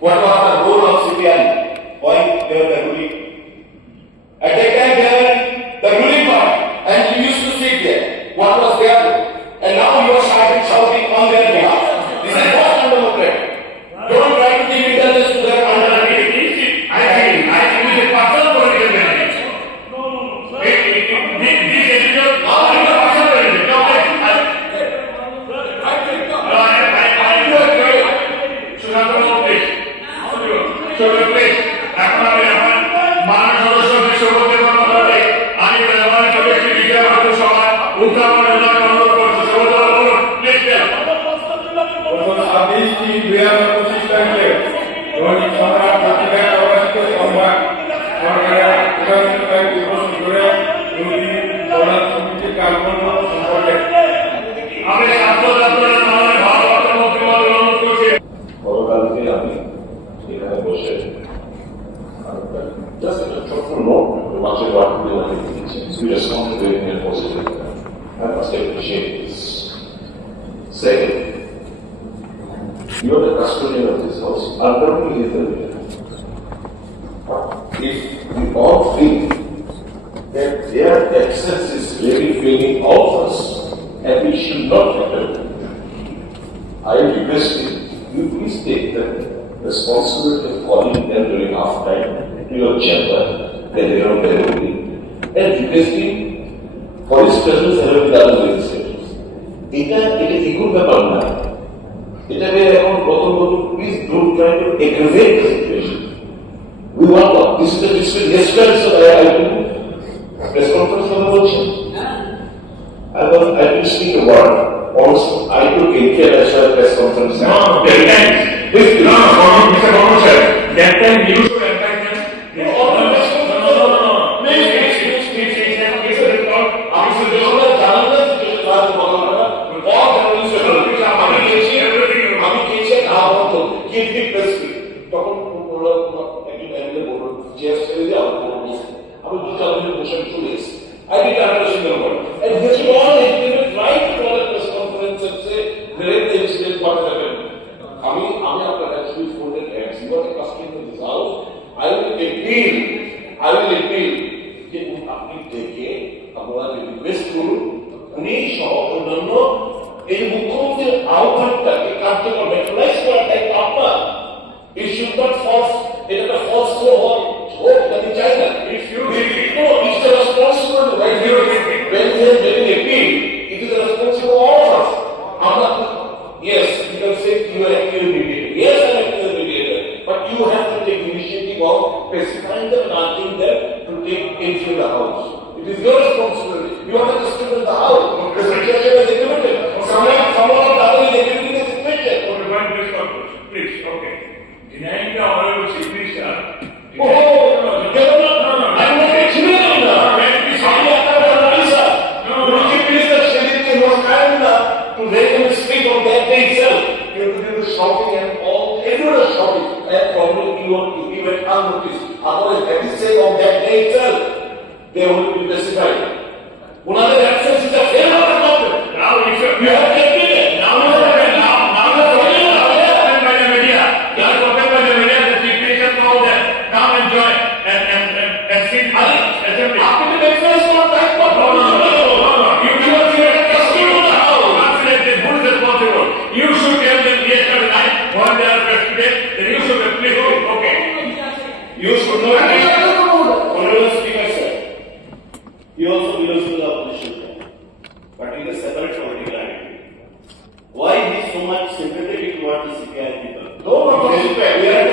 What was the role of CPI? Why they were the ruling? At that time they were the ruling part, and you used to sit there. What was their role? And now you are starting shouting on their behalf. This is not undemocratic. Don't try to give intelligence to their understanding. I think it is personal political benefit. This is your personal benefit. Just a short note to much of what we want to teach. We respond to it in a positive manner. I must appreciate this. Second, you are the custodian of this house. Ultimately, is the leader. If we all think that their absence is really failing all of us, and we should not happen, I request you please take the responsibility of calling them during half time to your chamber, where they are very early, and requesting for his presence along with other legislators. It is equal ব্যাপার না। এটা এখন প্রথম please don't try to aggravate the situation. We want to. This is the district yesterday, so I will press conference for the motion. I will speak a word. Also, I took care as well press conference. No, that time, Mr. Mohammed sir, that time you should invite them. I didn't understand the word. And this all is right to call a press conference and say, great the incident, what happened. আমি আপনার actually folded hands. You are the customer in this house. I will appeal যে আপনি দেখে আমরা রিকোয়েস্ট করুন উনি সহ অন্যান্য এই মুখ্যমন্ত্রীর আহ্বানটাকে কার্যকর ম্যাটেরিয়ালাইজ করাটাই আপনার it should not force এটা একটা ফলস ফ্লো হোক আমি চাই না it's the responsibility right here when we are getting appeal it is the responsibility of all of us yes you can say you are active mediator yes I am active mediator but you have to take initiative of specifying them and asking them to take into the house it is your responsibility you are the customer of the house the situation is implemented someone of the other is implementing the situation Please, okay. Denying the honorable chief minister. Shouting and all, everyone was shouting, and probably he went unnoticed. Otherwise, that is said on that day itself, they would be specified. One other absence is a failure of the government. Now you have kept it. Now by the media. Now spoken by the media, the chief minister told them, come and join and sit in the assembly. After the first contact, No. You who is responsible? You should tell them yesterday night when they are president, then you should have please okay. You should know. Honorable Speaker, sir. He also belongs to the opposition, but in a separate political identity. Why he is so much sympathetic towards the CPI people? no, we are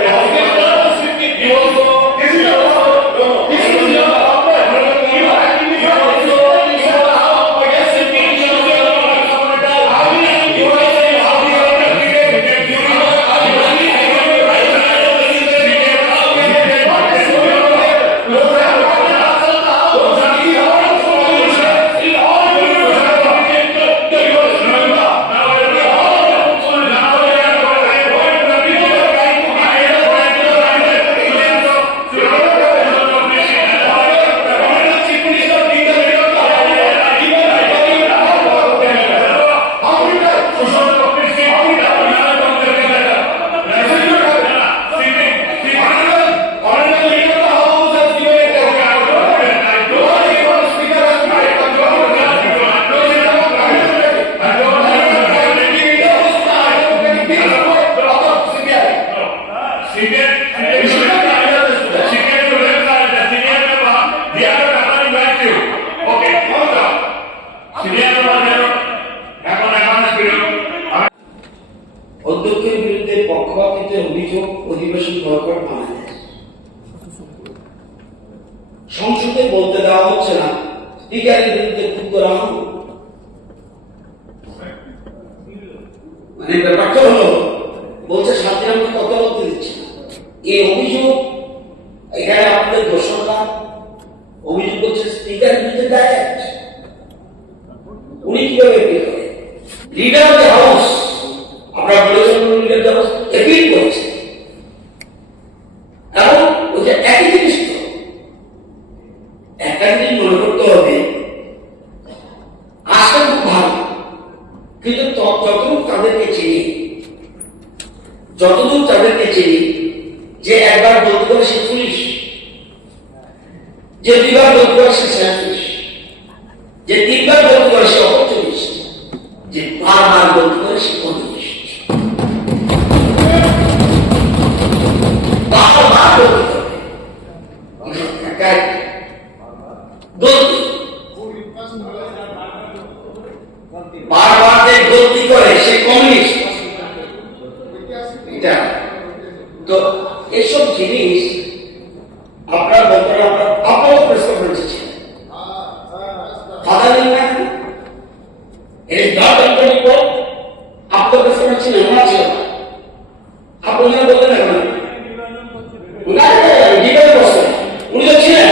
Seated to left side, the senior member, the other member invite you. Okay, hold on. Senior member, এখন শুরু। অধ্যক্ষের বিরুদ্ধে পক্ষপাতিত্বের অভিযোগ অধিবেশন বয়কট বাংলাদেশ। সংসদে বলতে দেওয়া হচ্ছে না, স্পিকারের বিরুদ্ধে ক্ষুব্ধ রাহুল। মানে ব্যাপারটা হলো, বলছে সাথে আমরা কথা বলতে দিচ্ছি না। এই অভিযোগ এখানে আপনাদের দোষরা অভিযোগ করছে স্পিকারের বিরুদ্ধে ডাইরেক্ট। উনি কিভাবে এপিল করেন? লিডার অফ দ্য হাউস, আমরা বলেছেন leader of the house appeal করছে, এবং ওই যে একই জিনিস তো একটা জিনিস মনে করতে হবে, আশা খুব ভালো, কিন্তু যতদূর তাদেরকে চিনি, যে একবার বলতে পারে সে পুলিশ, যে দুইবার বলতে পারে সে পুলিশ, যে তিনবার বলতে পারে সে অপচল্লিশ, যে বারবার বলতে পারে সে 45, বারবার বলতে পারে বারবার যে গলতি করে সে কমিউনিস্ট। এটা তো এসব জিনিস আপনারা বলতে আপনারা প্রেস কনফারেন্সে ছিলেন, ফাদার না এর ডট কন্ট্রোল কোড আপনার প্রেস কনফারেন্স ছিলেন না, ছিল না। আপনারা বললেন এখন না ডিবেট বসে উনি তো ছিলেন,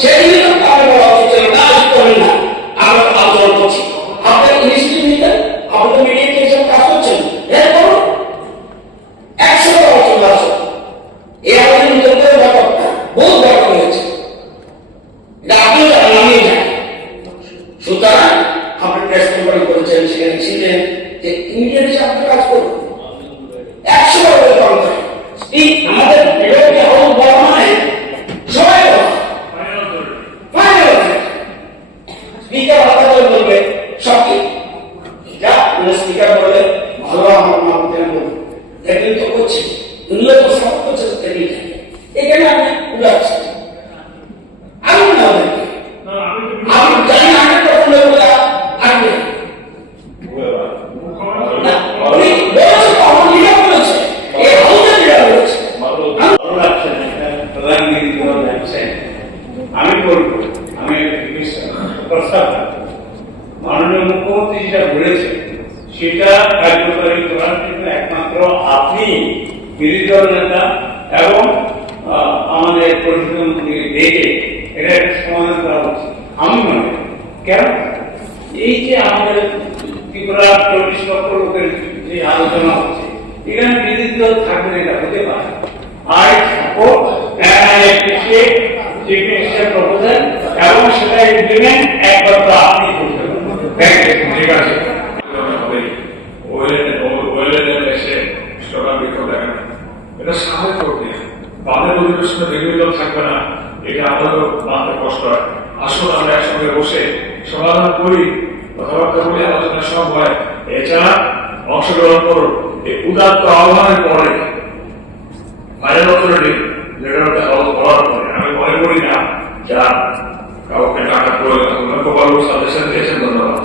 সেদিনই তো আপনার বলা উচিত ছিল না, করেন না, আমরা আন্দোলন করছি। আপনার ইনিশিয়েটিভ নিতেন, আপনাদের মিডিয়াতে এসব কাজ করছেন, এর করুন 100 চলে আসো। এই আমাদের নিজেদের ব্যাপারটা বহু ব্যাপার হয়েছে, এটা আপনিও জানেন, আমিও জানি। সুতরাং আপনি প্রেস কনফারেন্স করেছেন, সেখানে ছিলেন, যে ইমিডিয়েট এসে আপনি কাজ করুন 100 কম থাকে। আমাদের বিরোধী হাউস বলা মানে সবাই ফাইনাল স্পিকার কথা বলে বলবে সব ঠিক, এটা স্পিকার বলে ভালো আমার মা বলবে, দেখেন তো করছে, দুনিয়া তো সব করছে, দেখেই থাকে। এখানে আমি উড়াচ্ছি, আমি না আমি জানি আমি কখন বলে আসবে উনি বলেছে, তখন লিডার বলেছে, এই হাউসের লিডার বলেছে। আমি বলবো, আমি প্রস্তাব মাননীয় মুখ্যমন্ত্রী যেটা বলেছে সেটা কার্যকরী করার জন্য একমাত্র আপনি বিরোধী দল নেতা এবং আমাদের প্রধানমন্ত্রীকে দেখে এটা একটা সমাধান করা উচিত আমি মনে করি। কেন এই যে আমাদের ত্রিপুরা 40 লক্ষ লোকের যে আলোচনা হচ্ছে, এখানে বিরোধী দল থাকবে, এটা হতে পারে। I support and I appreciate Chief Minister's proposal এবং সেটা ইমপ্লিমেন্ট একমাত্র আপনি করতে পারবেন। ঠিক আছে, এটা স্বাভাবিক প্রক্রিয়া, তাদের অধিবেশনে বিরোধী দল থাকবে না, এটা আমাদেরও মানতে কষ্ট হয়। আসুন আমরা একসঙ্গে বসে সমাধান করি, কথাবার্তা বলি, আলোচনা সব হয়। এছাড়া অংশগ্রহণ করুন। এই উদাত্ত আহ্বানের পরে final authority leader of the house বলার পরে আমি মনে করি না যা কাউকে টাকা প্রয়োজন। গোপাল সাজেশন দিয়েছেন, ধন্যবাদ।